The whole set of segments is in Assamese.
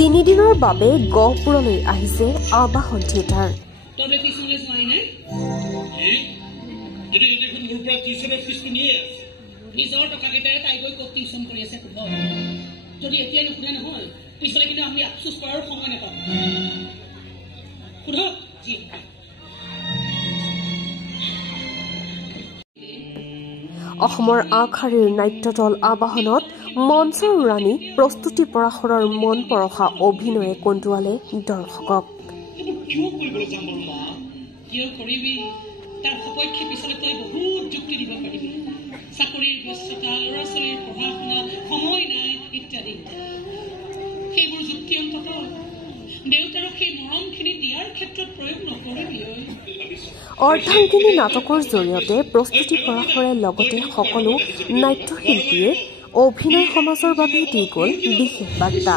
তিনি দিনৰ বাবে গহপুৰলৈ আহিছে আবাহন থিয়েটাৰ। অসমৰ আগশাৰীৰ নাট্যদল আবাহনত মঞ্চৰ ৰাণী প্ৰস্তুতি পৰাশৰৰ মন পৰশা অভিনয়ে কন্দুৱালে দৰ্শকক। অৰ্ধাংগিনী নাটকৰ জৰিয়তে প্ৰস্তুতি পৰাশৰে লগতে সকলো নাট্যশিল্পীয়ে অভিনয় সমাজৰ বাবে দি গ'ল বিশেষ বাৰ্তা।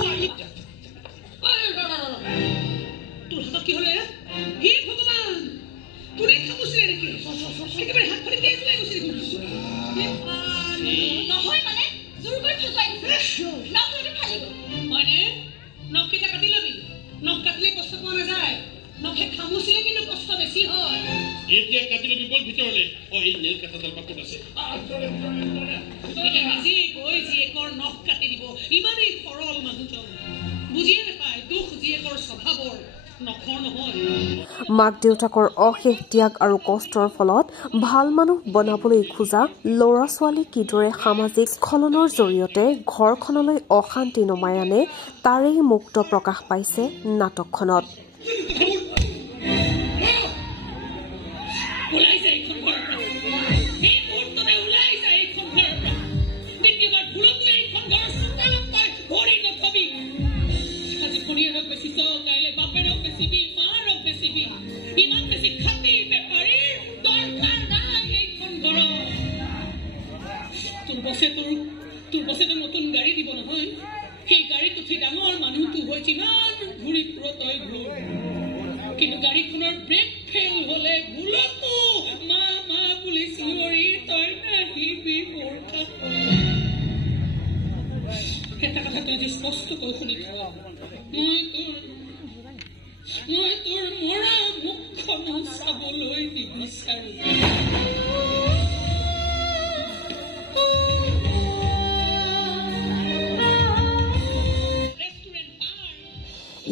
মাক দেউতাকৰ অশেষ ত্যাগ আৰু কষ্টৰ ফলত ভাল মানুহ বনাবলৈ খোজা ল'ৰা ছোৱালী কিদৰে সামাজিক স্খলনৰ জৰিয়তে ঘৰখনলৈ অশান্তি নমাই আনে তাৰেই মুক্ত প্ৰকাশ পাইছে নাটকখনত।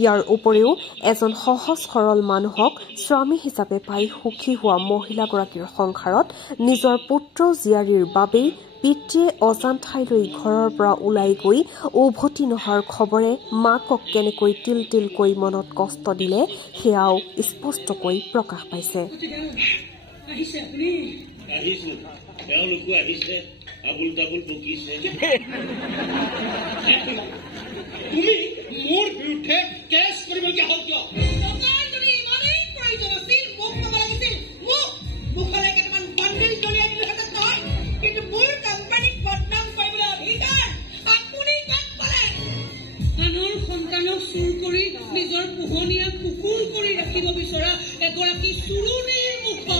ইয়াৰ উপৰিও এজন সহজ সৰল মানুহক স্বামী হিচাপে পাই সুখী হোৱা মহিলাগৰাকীৰ সংসাৰত নিজৰ পুত্ৰ জীয়াৰীৰ বাবেই পিতৃয়ে অজান ঠাইলৈ ঘৰৰ পৰা ওলাই গৈ উভতি নহাৰ খবৰে মাকক কেনেকৈ তিল তিলকৈ মনত কষ্ট দিলে সেয়াও স্পষ্টকৈ প্ৰকাশ পাইছে। নিজৰ পোহনীয়া কুকুৰ কৰি ৰাখিব বিচৰা এগৰাকী চুৰুনিৰ মুখত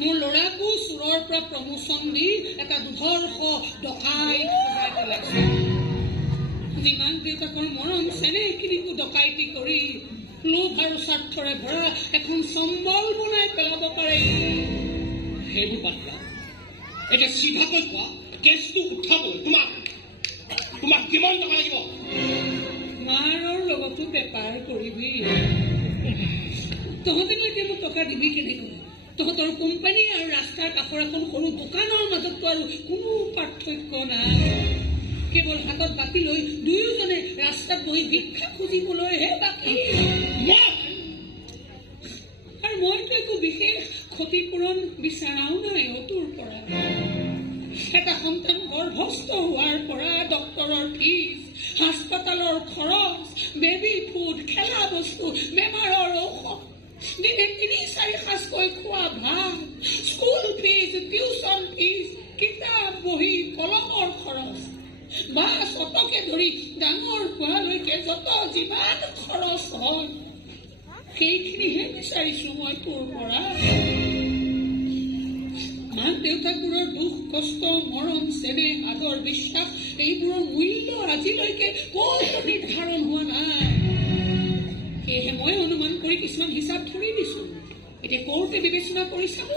মোৰ ল'ৰাকো চোৰৰ পৰা প্ৰমোচন দি এটা দুৰ্ধৰ্ষ ডকাইত সজাই পেলাইছে। যিমান দেউতাকৰ মৰম চেনেহখিনিকো ডকাইতি কৰি লোভ আৰু স্বাৰ্থৰে ভৰা এখন চম্বল বনাই পেলাব পাৰে। সেইবোৰ বাদ এতিয়া চিধাকৈ কোৱা, কেছটো উঠাবলৈ তোমাক কিমান টকা লাগিব? মাৰৰ লগতো বেপাৰ কৰিবি। তহঁতেনো এতিয়া মোক টকা দিবি কেনেকৈ? তহঁতৰ কোম্পানী আৰু ৰাস্তাৰ কাষৰ এখন সৰু দোকানৰ মাজততো আৰু কোনো পাৰ্থক্য নাই। কেৱল হাতত বাতি লৈ দুয়োজনে ৰাস্তাত বহি ভিক্ষা খুজিবলৈহে বাকী। আৰু মইতো একো বিশেষ ক্ষতিপূৰণ বিচৰাও নাই তোৰ পৰা। এটা সন্তান গৰ্ভস্থ হোৱাৰ পৰা ডক্তৰৰ ফিজ, হাস্পতালৰ খৰচ, বেবী ফুড, খেলা বস্তু, বেমাৰৰ ঔষধ, দিনে ৩-৪ সাঁজকৈ খোৱা ভাত, স্কুল ফিজ, টিউচন ফিজ, কিতাপ বহি কলমৰ খৰচ, বাছ অটকে ধৰি ডাঙৰ হোৱালৈকে যত যিমান খৰচ হয় সেইখিনিহে বিচাৰিছো মই তোৰ পৰা। মাক দেউতাকবোৰৰ দুখ কষ্ট মৰম চেনেহ আদৰ বিশ্বাস এইবোৰৰ মূল্য আজিলৈকে ক'তো নিৰ্ধাৰণ হোৱা নাই। সেয়েহে মই অনুমান কৰি কিছুমান হিচাপ ধৰি দিছো। এতিয়া কোৰ্টে বিবেচনা কৰি চাব